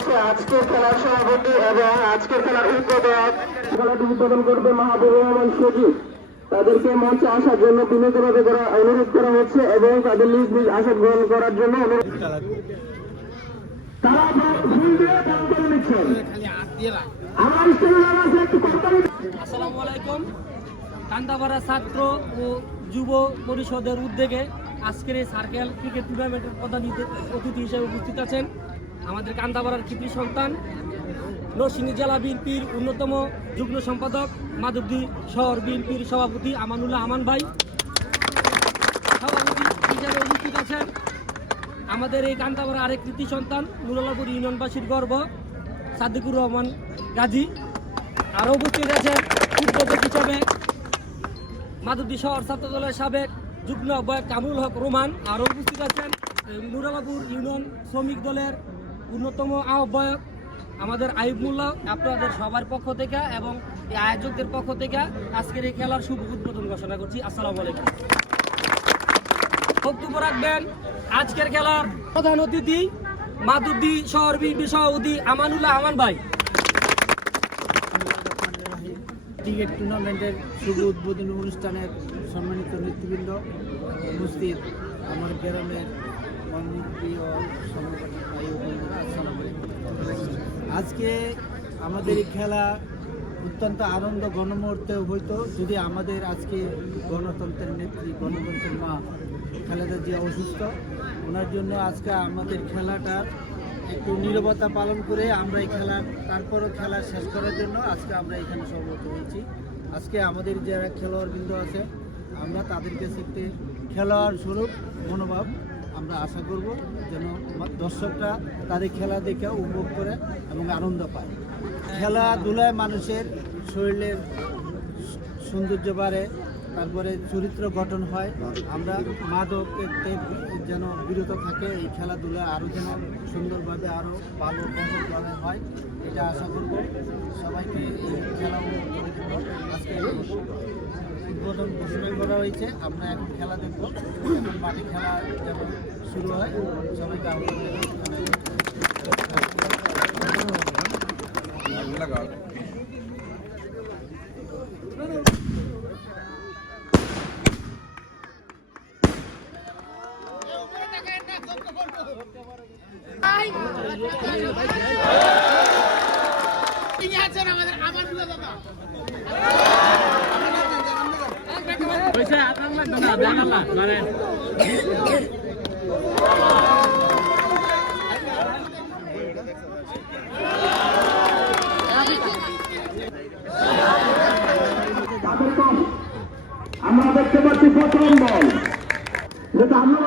রয়েছে আজকের খেলার সভাপতি এবং আজকের খেলার উদ্বোধক। খেলাটি উদ্বোধন করবে মাহবুব রহমান সজীব। তাদেরকে মঞ্চে আসার জন্য বিনীতভাবে অনুরোধ করা হচ্ছে এবং তাদের নিজ নিজ আসন গ্রহণ করার জন্য তারা ফুল দিয়ে দান করে নিচ্ছেন। আমার আসসালামু আলাইকুম। কান্দাপাড়া ছাত্র ও যুব পরিষদের উদ্যোগে আজকের এই সার্কেল ক্রিকেট টুর্নামেন্টের প্রধান অতিথি হিসেবে উপস্থিত আছেন আমাদের কান্দাপাড়ার কৃতি সন্তান নরসিংদী জেলা বিএনপির অন্যতম যুগ্ম সম্পাদক, মাধবদী শহর বিএনপির সভাপতি আমানুল্লাহ আমান ভাই। সভাপতি হিসেবে উপস্থিত আছেন আমাদের এই কান্দাপাড়া আরেক কৃতি সন্তান নুরালাপুর ইউনিয়নবাসীর গর্ব সাদিকুর রহমান গাজী। আরও উপস্থিত আছেন উদ্বোধক হিসাবে মাধবদী শহর ছাত্র দলের সাবেক যুগ্ম আহ্বায়ক কামরুল হক রোমান। আরও উপস্থিত আছেন নুরালাপুর ইউনিয়ন শ্রমিক দলের অন্যতম আহ্বায়ক আমাদের আইব মোল্লা। আপনাদের সবার পক্ষ থেকে এবং এই আয়োজকদের পক্ষ থেকে আজকের এই খেলার শুভ উদ্বোধন ঘোষণা করছি। আসসালামু আলাইকুম। বক্তব্য রাখবেন আজকের খেলার প্রধান অতিথি মাধবদী শহর বিএনপি সভাপতি আমানুল্লাহ আমান ভাই। ক্রিকেট টুর্নামেন্টের শুভ উদ্বোধনী অনুষ্ঠানের সম্মানিত নেতৃবৃন্দ, উপস্থিত আমার গ্রামের প্রিয় সহপাঠী ভাই ও বন্ধুরা, আসসালামু আলাইকুম। আজকে আমাদের এই খেলা অত্যন্ত আনন্দ গণমুহূর্তে হইতো যদি আমাদের আজকে গণতন্ত্রের নেত্রী, গণতন্ত্রের মা খালেদা জিয়া অসুস্থ। ওনার জন্য আজকে আমাদের খেলাটার একটু নীরবতা পালন করে আমরা এই খেলার তারপরও খেলা শেষ করার জন্য আজকে আমরা এখানে সমবেত হয়েছি। আজকে আমাদের যারা খেলোয়াড়বৃন্দ আছে আমরা তাদের কাছে একটি খেলোয়াড় স্বরূপ মনোভাব আমরা আশা করব যেন দর্শকরা তাদের খেলা দেখে উপভোগ করে এবং আনন্দ পায়। খেলাধুলায় মানুষের শরীরের সৌন্দর্য বাড়ে, তারপরে চরিত্র গঠন হয়। আমরা মাদকের যেন বিরত থাকে, এই খেলাধুলা আরও যেন সুন্দরভাবে আরও ভালো ভাবে হয়, এটা আশা করব। সবাইকে এই খেলা আজকে উদ্বোধন ঘোষণা করা হয়েছে। আমরা এখন খেলা দেখব, এখন মাঠে খেলা যেন শুরু হয়। সবাইকে আহ্বান আমরা দেখতে পাচ্ছি প্রথম বল, যেটা আমরা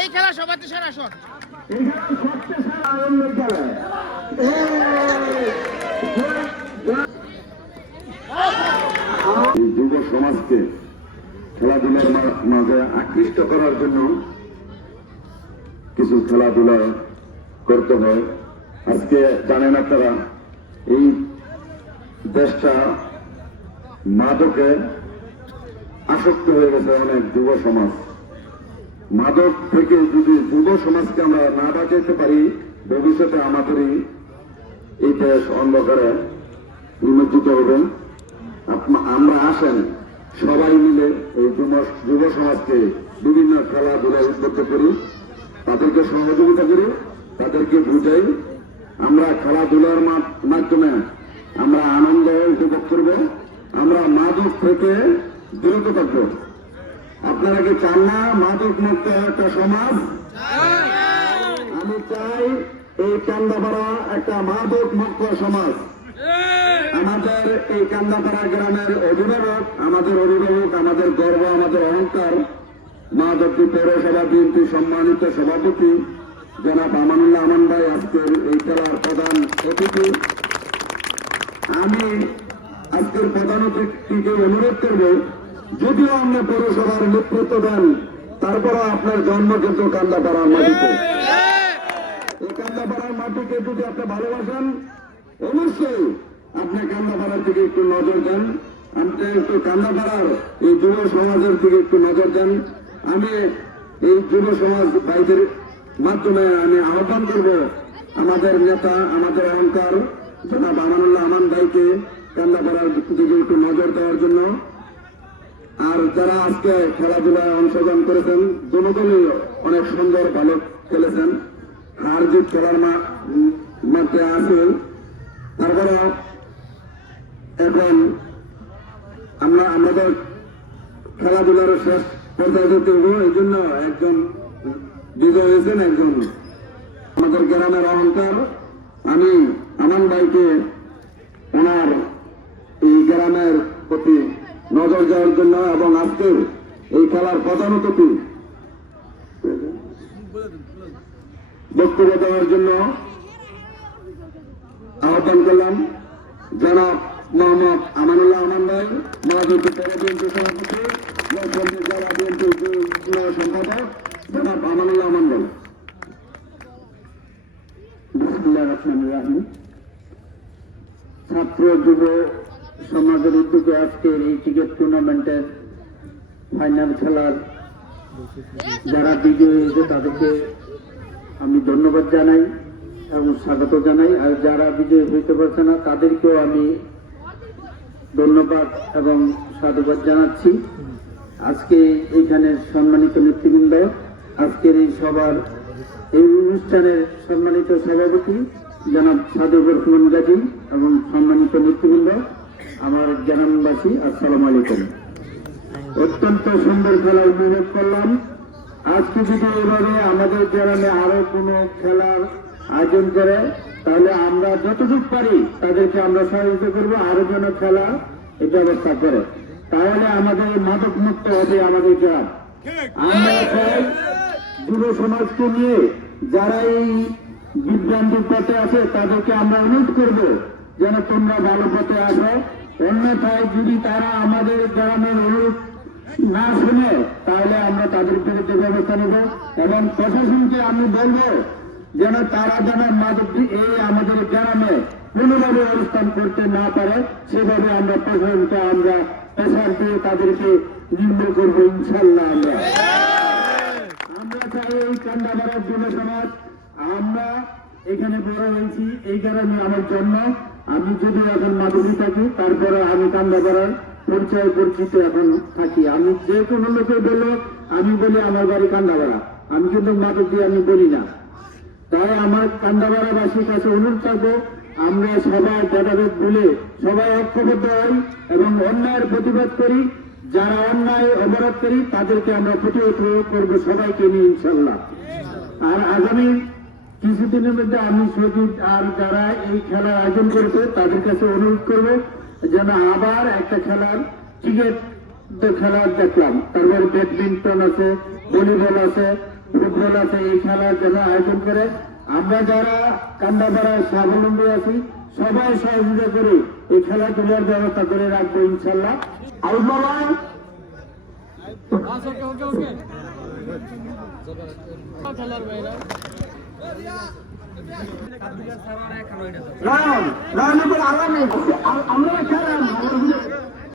এই খেলা সবার সেরা শট। যুব সমাজকে খেলাধুলার মাঝে আকৃষ্ট করার জন্য কিছু খেলাধুলা করতে হয়। আজকে জানেন আপনারা, এই দেশটা মাদকে আসক্ত হয়ে গেছে অনেক যুব সমাজ। মাদক থেকে যদি যুব সমাজকে আমরা না বাঁচাইতে পারি, ভবিষ্যতে আমাদেরই এই দেশ অন্ধকারে নিমজ্জিত হবে। আমরা আসেন সবাই মিলে এই যুব সমাজকে বিভিন্ন খেলাধুলায় উদ্বুদ্ধ করি, তাদেরকে সহযোগিতা করি, তাদেরকে বুঝাই। আমরা খেলাধুলার মাধ্যমে আমরা আনন্দ উপভোগ করব, আমরা মাদক থেকে বিরত থাকবো। আপনারা কি চান না মাদক মুক্ত একটা সমাজ? আমি চাই এই কান্দাপাড়া একটা মাদক মুক্ত সমাজ। আমাদের এই কান্দাপাড়া গ্রামের অভিভাবক, আমাদের গর্ব, আমাদের অহংকার, মাধবদী পৌরসভা বিএনপি সম্মানিত সভাপতি জনাব আমানুল্লাহ আমান ভাই আজকের এই খেলার প্রধান অতিথি। আমি আজকের প্রধান অতিথিকে অনুরোধ করব, যদিও আপনি পৌরসভার নেতৃত্ব দেন, তারপরও আপনার জন্ম কিন্তু কান্দাপাড়ার মাটিতে। এই কান্দাপাড়ার মাটিকে যদি আপনি ভালোবাসেন, অবশ্যই আপনি কান্দাপাড়ার দিকে একটু নজর দেন, আপনি একটু কান্দাপাড়ার এই যুব সমাজের দিকে একটু নজর দেন। আমি এই যুব সমাজ ভাইদের মাধ্যমে আমি আহ্বান করব আমাদের নেতা, আমাদের অহংকার জনাব আমানুল্লাহ আমান ভাইকে কান্দাপাড়ার দিকে একটু নজর দেওয়ার জন্য। আর যারা আজকে খেলাধুলায় অংশগ্রহণ করেছেন, দুদলই অনেক সুন্দর ভালো খেলেছেন, হার জিত খেলার মাঠে আছে। তারপরে এখন আমরা আমাদের খেলাধুলার শেষ পর্যায়ে যেতে হবো, এই জন্য একজন বিজয় হয়েছেন, একজন আমাদের গ্রামের অহংকার। আমি আমান ভাইকে ওনার এই গ্রামের প্রতি নজর দেওয়ার জন্য এবং আজকের এই খেলার প্রধান অতিথি বক্তব্য দেওয়ার জন্য আহ্বান করলাম জনাব মোহাম্মদ আমানুল্লাহ আমান ভাই, মহাজোটি পৌর বিএনপি সভাপতি, নরসিংদী জেলা বিএনপি সম্পাদক জনাব আমানুল্লাহ আমান ভাই। বিসমিল্লাহির রহমানির রহিম। ছাত্র যুব সমাজের উদ্যোগে আজকের এই ক্রিকেট টুর্নামেন্টের ফাইনাল খেলার যারা বিজয়ী হয়েছে তাদেরকে আমি ধন্যবাদ জানাই এবং স্বাগত জানাই। আর যারা বিজয়ী হইতে পারছে না তাদেরকেও আমি ধন্যবাদ এবং সাধুবাদ জানাচ্ছি। আজকে এইখানে সম্মানিত নেতৃবৃন্দ, আজকের এই সভার এই অনুষ্ঠানের সম্মানিত সভাপতি জনাব সাদেকুর রহমান গাজী এবং সম্মানিত নেতৃবৃন্দ, আমার গ্রামবাসী, আসসালামু আলাইকুম। অত্যন্ত সুন্দর খেলা উপভোগ করলাম। আজকে যদি এভাবে আমাদের গ্রামে আরো কোনো খেলার আয়োজন করে, তাহলে আমরা যতটুকু পারি তাদেরকে আমরা সহযোগিতা করবো, আরো যেন খেলা এই ব্যবস্থা করে, তাহলে আমাদের মাদক মুক্ত হবে আমাদের গ্রাম। আমরা চাই যুব সমাজকে নিয়ে যারা এই বিভ্রান্তির পথে আছে তাদেরকে আমরা অনুরোধ করব যেন তোমরা ভালো পথে আসো। অন্যথায় যদি তারা আমাদের গ্রামের অনুরোধ না শুনে, তাহলে আমরা তাদের বিরুদ্ধে ব্যবস্থা নেব এবং প্রশাসনকে আমি বলবো যেন তারা যেন মাদক এই আমাদের গ্রামে কোনোভাবে অনুষ্ঠান করতে না পারে, সেভাবে আমরা প্রশাসনকে আমরা প্রেসার দিয়ে তাদেরকে নির্মূল করবো ইনশাল্লাহ। আমরা চাই এই কান্দাপাড়ার যুব সমাজ, আমরা এখানে বড় হয়েছি, এই কারণে আমার জন্ম। আমি যদি এখন মাদুরি থাকি, তারপরে আমি কান্দাপাড়ার পরিচয় পরিচিত এখন থাকি। আমি যে কোনো লোকে বললো আমি বলি আমার বাড়ি কান্দাপাড়া, আমি কিন্তু মাদক দিয়ে আমি বলি না। তাই আমার কান্দাপাড়াবাসীর কাছে অনুরোধ থাকবো, আমরা সবাই ভেদাভেদ ভুলে সবাই ঐক্যবদ্ধ হই এবং অন্যায়ের প্রতিবাদ করি। যারা অন্যায় অবরোধ করি তাদেরকে আমরা প্রতিহত করবো সবাইকে নিয়ে ইনশাল্লাহ। আর আগামী কিছুদিনের মধ্যে আমি সচিব আর যারা এই খেলার আয়োজন করবে তাদের কাছে অনুরোধ করবো যেন আবার একটা খেলার ক্রিকেট খেলার দেখলাম, তারপরে ব্যাডমিন্টন আছে, ভলিবল আছে, ফুটবল আছে, এই খেলার যেন আয়োজন করে। আমরা যারা কান্দাপাড়ায় স্বাবলম্বী আছি সবাই সহযোগিতা করে এই খেলাধুলার ব্যবস্থা করে রাখবো ইনশাল্লাহ। আমরা খেলা